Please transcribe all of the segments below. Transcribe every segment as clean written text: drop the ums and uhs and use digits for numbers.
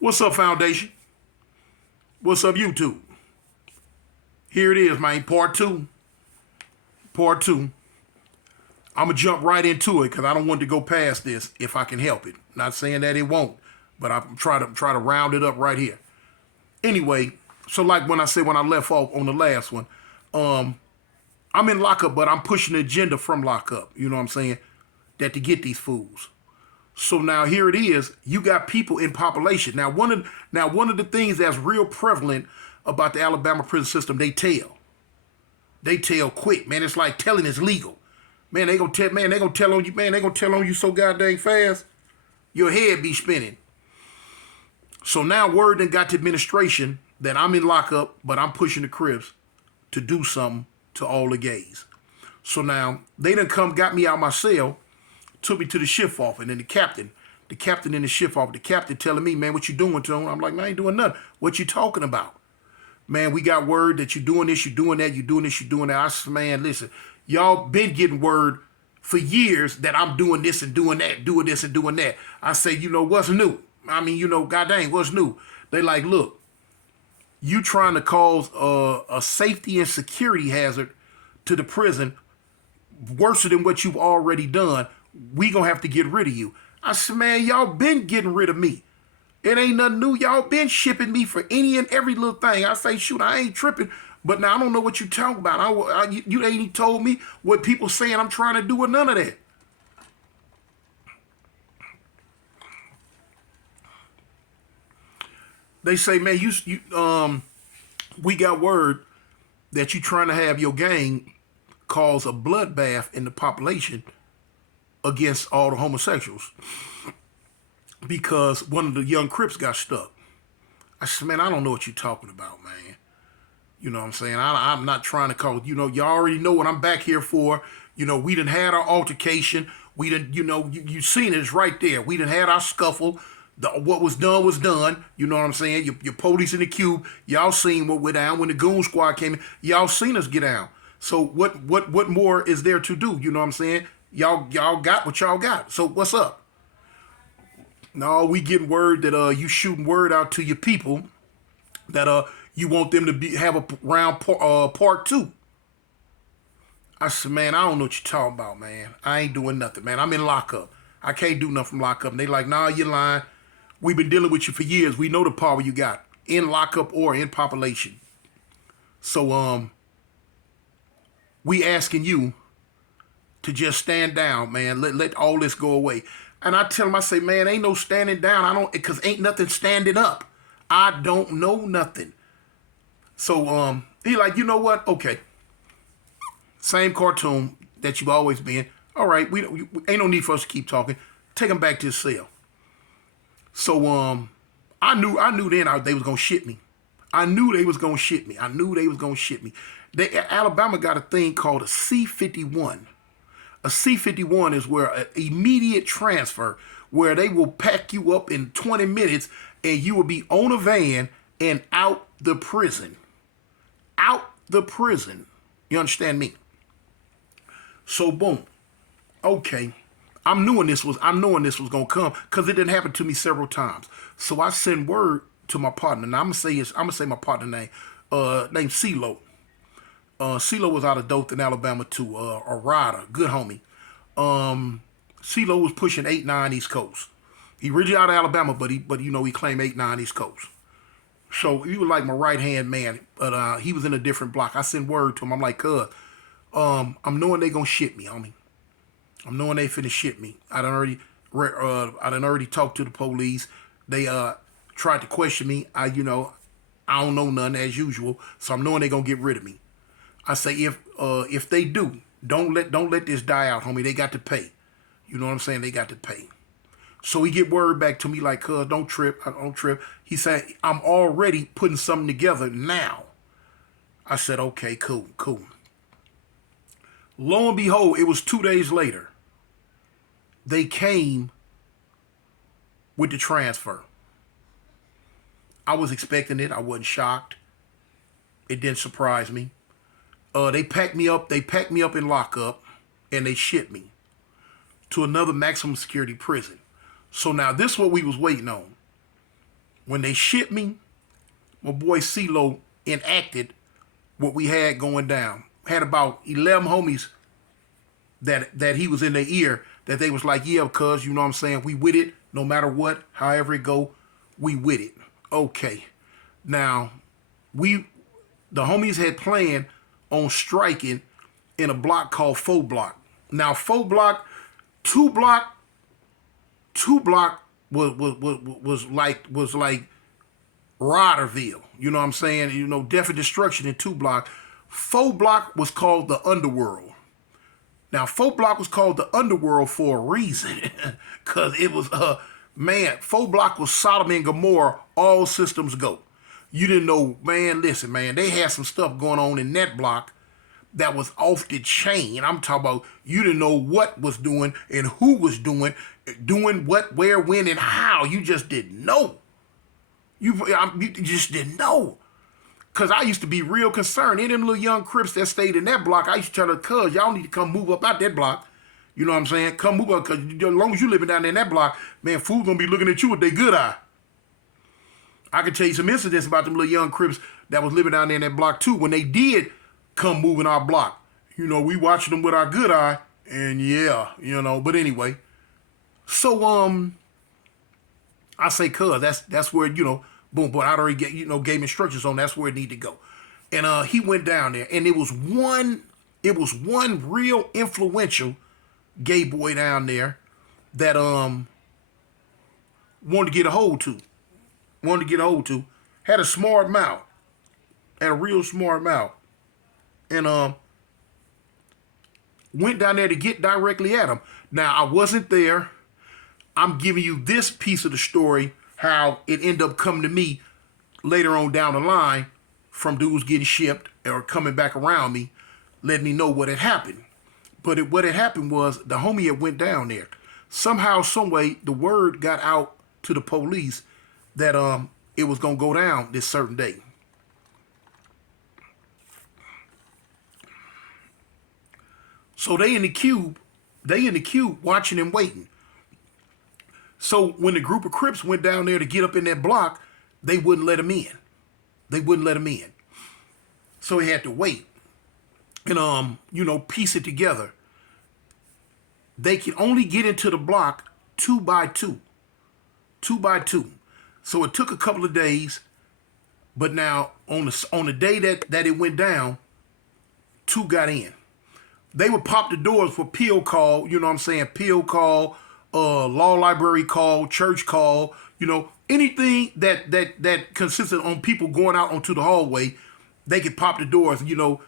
What's up, Foundation? What's up, YouTube? Here it is, man. Part two. Part two. I'm gonna jump right into it because I don't want to go past this if I can help it. Not saying that it won't, but I'm try to round it up right here. Anyway, so like when I left off on the last one, I'm in lockup, but I'm pushing the agenda from lockup. You know what I'm saying? That to get these fools. So now here it is. You got people in population. Now one of the things that's real prevalent about the Alabama prison system, they tell. They tell quick, man. It's like telling is legal. Man, they gonna tell on you, man, they gonna tell on you so goddamn fast, your head be spinning. So now word done got to administration that I'm in lockup, but I'm pushing the crips to do something to all the gays. So now they done got me out my cell, took me to the shift off, and then the captain in the shift off, the captain telling me, man, what you doing to him? I'm like, man, I ain't doing nothing. What you talking about? Man, we got word that you doing this, you doing that, you doing this, you doing that. I said, man, listen, y'all been getting word for years that I'm doing this and doing that, doing this and doing that. I say, you know, what's new? I mean, you know, god dang, what's new? They like, look, you trying to cause a safety and security hazard to the prison worse than what you've already done. We gonna have to get rid of you. I said, man, y'all been getting rid of me. It ain't nothing new. Y'all been shipping me for any and every little thing. I say, shoot, I ain't tripping. But now I don't know what you talking about. You ain't even told me what people saying I'm trying to do or none of that. They say, man, we got word that you trying to have your gang cause a bloodbath in the population against all the homosexuals because one of the young Crips got stuck. I said, man, I don't know what you're talking about, man. You know what I'm saying? I'm not trying to call, you know, y'all already know what I'm back here for. You know, we done had our altercation. We done, you know, you seen it, it's right there. We done had our scuffle. What was done was done. You know what I'm saying? Your police in the cube, y'all seen what went down when the goon squad came in. Y'all seen us get down. So what more is there to do? You know what I'm saying? Y'all got what y'all got. So what's up? No, we getting word that you shooting word out to your people that you want them to have a round part two. I said, man, I don't know what you're talking about, man. I ain't doing nothing, man. I'm in lockup. I can't do nothing from lockup. And they like, nah, you're lying. We've been dealing with you for years. We know the power you got in lockup or in population. So we asking you to just stand down, man. Let all this go away. And I tell him, I say, man, ain't no standing down. I don't, because ain't nothing standing up. I don't know nothing. So he like, you know what? Okay. Same cartoon that you've always been. All right, we ain't no need for us to keep talking. Take him back to his cell. So I knew then they was gonna shit me. I knew they was gonna shit me. Alabama got a thing called a C-51. A C-51 is where an immediate transfer, where they will pack you up in 20 minutes and you will be on a van and out the prison. Out the prison. You understand me? So boom. Okay. I'm knowing this was gonna come because it didn't happen to me several times. So I send word to my partner. Now I'm gonna say my partner name. Named CeeLo. CeeLo was out of Dothan, Alabama too. A rider, good homie. CeeLo was pushing 8-9 East Coast. He originally out of Alabama, but you know he claimed 8-9 East Coast. So he was like my right hand man, but he was in a different block. I sent word to him. I'm like, cuz, I'm knowing they gonna shit me, homie. I'm knowing they finna shit me. I done already talked to the police. They tried to question me. I don't know none as usual. So I'm knowing they gonna get rid of me. I say if they do, don't let this die out, homie. They got to pay. You know what I'm saying? They got to pay. So he get word back to me like, cuz, don't trip. I don't trip. He said, I'm already putting something together now. I said, okay, cool. Lo and behold, it was 2 days later. They came with the transfer. I was expecting it. I wasn't shocked. It didn't surprise me. They packed me up. They packed me up in lockup, and they shipped me to another maximum security prison. So now this is what we was waiting on. When they shipped me, my boy CeeLo enacted what we had going down. Had about 11 homies that he was in their ear that they was like, yeah, cuz, you know what I'm saying, we with it, no matter what, however it go, we with it. Okay. Now, the homies had planned on striking in a block called 4 block. Now, 4 block, 2 block was like Rodderville. You know what I'm saying? You know, death and destruction in 2 block. 4 block was called the underworld. Now, 4 block was called the underworld for a reason. Because it was, 4 block was Sodom and Gomorrah, all systems go. You didn't know, man, listen, man, they had some stuff going on in that block that was off the chain. I'm talking about you didn't know what was doing and who was doing what, where, when, and how. You just didn't know. You just didn't know. Because I used to be real concerned. Any of them little young crips that stayed in that block, I used to tell the cuz, y'all need to come move up out that block. You know what I'm saying? Come move up, because as long as you living down there in that block, man, fool's going to be looking at you with their good eye. I can tell you some incidents about them little young crips that was living down there in that block too. When they did come moving our block, you know, we watching them with our good eye, and yeah, you know. But anyway, so I say, cuz that's where, you know, boom, but I already gave instructions on that's where it need to go. And he went down there, and it was one real influential gay boy down there that wanted to get a hold to. Had a smart mouth. Had a real smart mouth. And went down there to get directly at him. Now, I wasn't there. I'm giving you this piece of the story, how it ended up coming to me later on down the line from dudes getting shipped or coming back around me, letting me know what had happened. But what had happened was the homie had went down there. Somehow, some way, the word got out to the police that it was going to go down this certain day. So they in the cube watching and waiting. So when the group of Crips went down there to get up in that block, they wouldn't let him in. So he had to wait and piece it together. They could only get into the block 2 by 2. So it took a couple of days, but now on the day that it went down, 2 got in. They would pop the doors for pill call, you know what I'm saying? Pill call, law library call, church call, anything that consisted on people going out onto the hallway, they could pop the doors. Dudes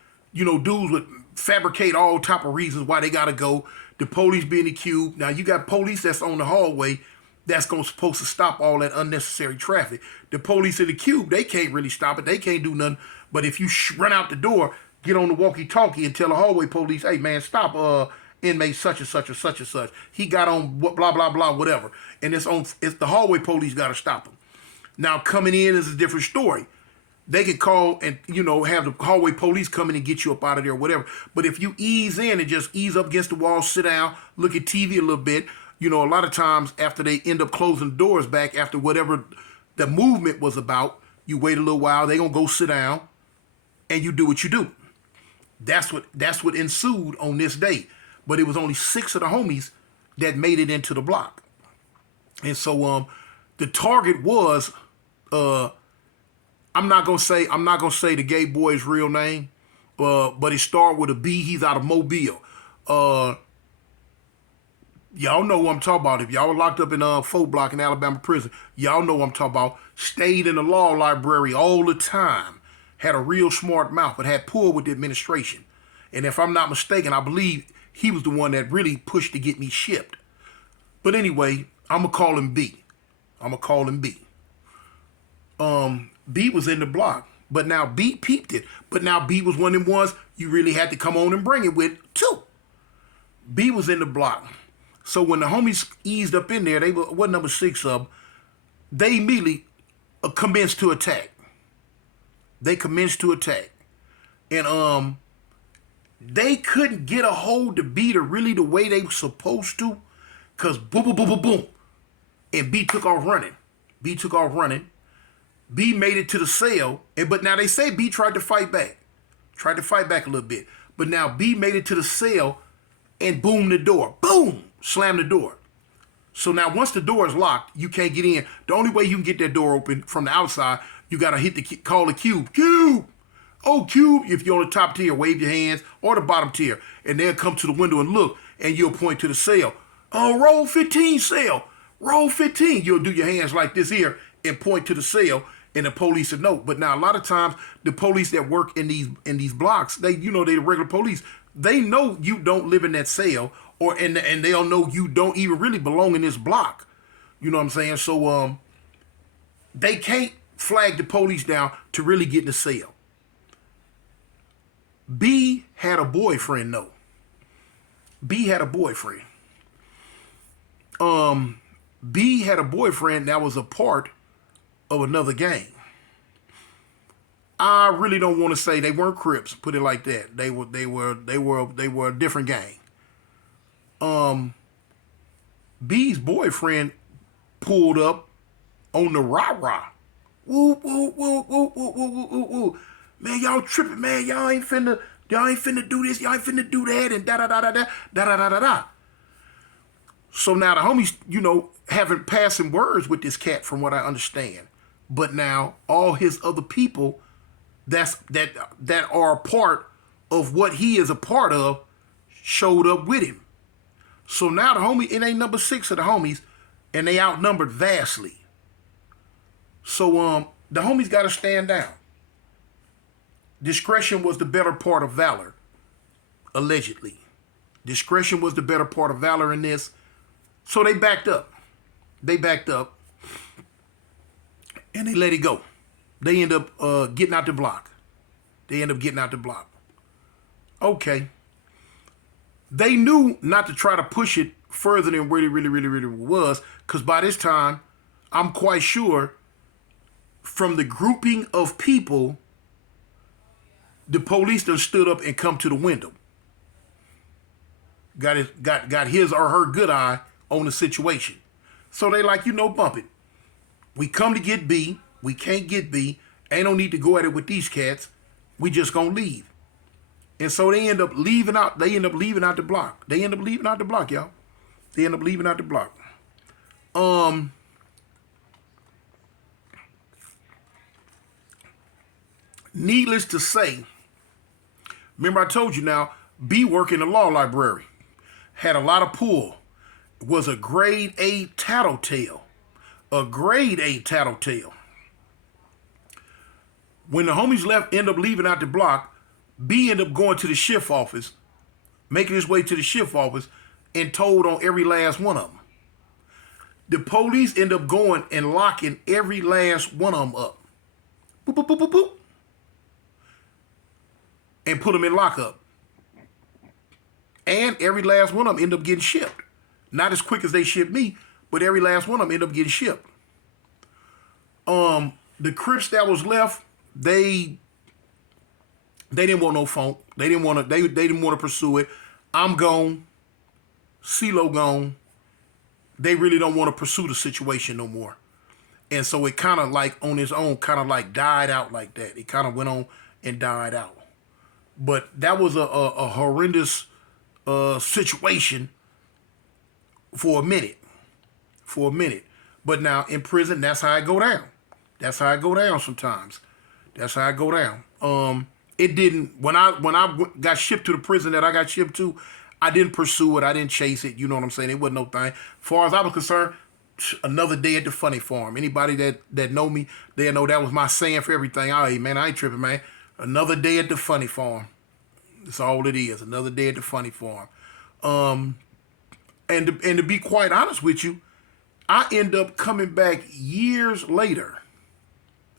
would fabricate all type of reasons why they gotta go. The police be in the cube. Now you got police that's on the hallway that's supposed to stop all that unnecessary traffic. The police in the cube, they can't really stop it. They can't do nothing. But if you run out the door, get on the walkie-talkie and tell the hallway police, hey man, stop inmate such and such or such and such. He got on blah blah blah whatever, and it's the hallway police got to stop him. Now coming in is a different story. They could call and have the hallway police come in and get you up out of there or whatever. But if you ease in and just ease up against the wall, sit down, look at TV a little bit, a lot of times after they end up closing the doors back after whatever the movement was about, you wait a little while, they gonna go sit down, and you do what you do. That's what ensued on this day. But it was only 6 of the homies that made it into the block. And so the target was I'm not gonna say the gay boy's real name, but it started with a B. He's out of Mobile. Y'all know what I'm talking about. If y'all were locked up in 4 block in Alabama prison, y'all know what I'm talking about. Stayed in the law library all the time. Had a real smart mouth, but had pulled with the administration. And if I'm not mistaken, I believe he was the one that really pushed to get me shipped. But anyway, I'm going to call him B. B was in the block, but now B peeped it. But now B was one of them ones you really had to come on and bring it with too. B was in the block. So when the homies eased up in there, they were number 6 of them, they immediately commenced to attack. And they couldn't get a hold to B really the way they were supposed to, because boom, boom, boom, boom, boom. And B took off running. B made it to the cell, but now they say B tried to fight back. Tried to fight back a little bit. But now B made it to the cell and boom the door. Boom! Slam the door. So now once the door is locked, you can't get in. The only way you can get that door open from the outside, you got to call the cube. Cube! Oh, cube, if you're on the top tier, wave your hands, or the bottom tier, and they'll come to the window and look, and you'll point to the cell. Oh, roll 15 cell. Roll 15. You'll do your hands like this here and point to the cell, and the police will know. But now a lot of times the police that work in these blocks, they the regular police, they know you don't live in that cell, and they'll know you don't even really belong in this block. You know what I'm saying? So they can't flag the police down to really get in the cell. B had a boyfriend though. B had a boyfriend. B had a boyfriend that was a part of another gang. I really don't want to say they weren't Crips, put it like that. They were a different gang. B's boyfriend pulled up on the rah-rah. Woo, woo, woo, woo, woo, woo, woo, woo. Man, y'all tripping, man. Y'all ain't finna do this. Y'all ain't finna do that, and da-da-da-da-da. So now the homies, having passing words with this cat from what I understand. But now all his other people that are a part of what he is a part of showed up with him. So now the homie, it ain't number 6 of the homies, and they outnumbered vastly. So the homies got to stand down. Discretion was the better part of valor, allegedly. Discretion was the better part of valor in this. So they backed up. And they let it go. They end up getting out the block. Okay. They knew not to try to push it further than where it really was, because by this time, I'm quite sure from the grouping of people, the police done stood up and come to the window. Got his or her good eye on the situation. So they like, bump it. We come to get B. We can't get B. Ain't no need to go at it with these cats. We just gonna leave. And so they end up leaving out. They end up leaving out the block. Y'all. Needless to say, remember I told you now, B worked in the law library. Had a lot of pull. Was a grade A tattletale. When the homies end up leaving out the block, B ended up going to the shift office, making his way to the shift office, and told on every last one of them. The police end up going and locking every last one of them up. Boop, boop, boop, boop, boop. And put them in lockup. And every last one of them end up getting shipped. Not as quick as they shipped me, but every last one of them end up getting shipped. The Crips that was left, they didn't want no funk. They didn't want to pursue it. I'm gone. CeeLo gone. They really don't want to pursue the situation no more. And so it kind of like on its own kind of like died out like that. It kind of went on and died out. But that was a horrendous situation for a minute. But now in prison, that's how I go down. Sometimes. It didn't, when I got shipped to the prison that I got shipped to, I didn't pursue it. I didn't chase it. You know what I'm saying? It wasn't no thing. As far as I was concerned, another day at the funny farm. Anybody that know me, they know that was my saying for everything. All right, man, I ain't tripping, man. Another day at the funny farm. That's all it is. Another day at the funny farm. And to be quite honest with you, I end up coming back years later.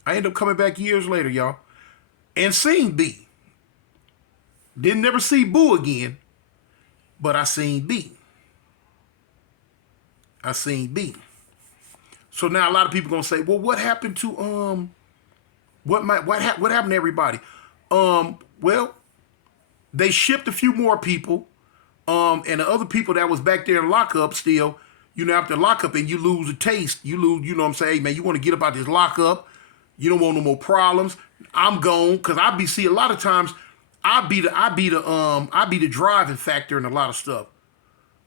Y'all, and seeing B. Didn't never see Boo again, but I seen B. So now a lot of people gonna say, well, what happened to what happened to everybody? Well, they shipped a few more people, and the other people that was back there in lockup still, after lockup and you lose a taste, you know what I'm saying, hey, man, you want to get up out this lockup, You don't want no more problems. I'm gone. Cause see a lot of times I be the driving factor in a lot of stuff.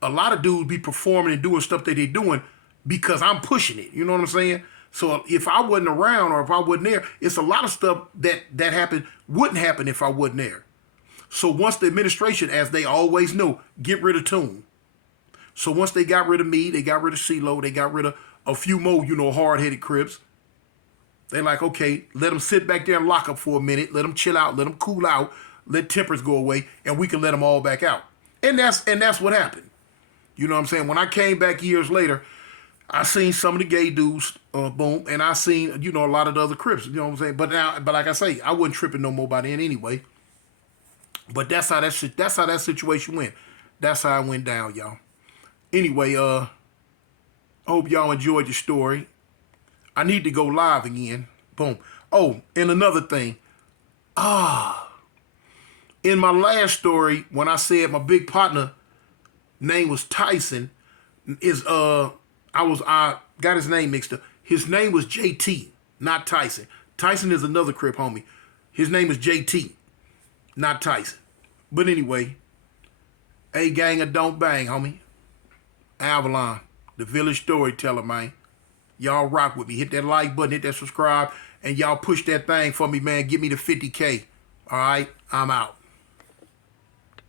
A lot of dudes be performing and doing stuff that they doing because I'm pushing it. You know what I'm saying? So if I wasn't around or if I wasn't there, it's a lot of stuff that happened wouldn't happen if I wasn't there. So once the administration, as they always know, get rid of Tune. So once they got rid of me, they got rid of CeeLo, they got rid of a few more, hard-headed Crips. They like, okay, let them sit back there and lock up for a minute, let them chill out, let them cool out, let tempers go away, and we can let them all back out. And that's what happened. You know what I'm saying? When I came back years later, I seen some of the gay dudes, boom, and I seen, a lot of the other Crips. You know what I'm saying? But like I say, I wasn't tripping no more by then anyway. But that's how that situation went. That's how it went down, y'all. Anyway, I hope y'all enjoyed the story. I need to go live again. Boom. Oh, and another thing. In my last story, when I said my big partner name was Tyson, I got his name mixed up. His name was JT, not Tyson. Tyson is another Crip homie. His name is JT, not Tyson. But anyway, A gang or don't bang, homie. Avalon, the village storyteller, man. Y'all rock with me. Hit that like button, hit that subscribe, and y'all push that thing for me, man. Get me to 50K. All right, I'm out.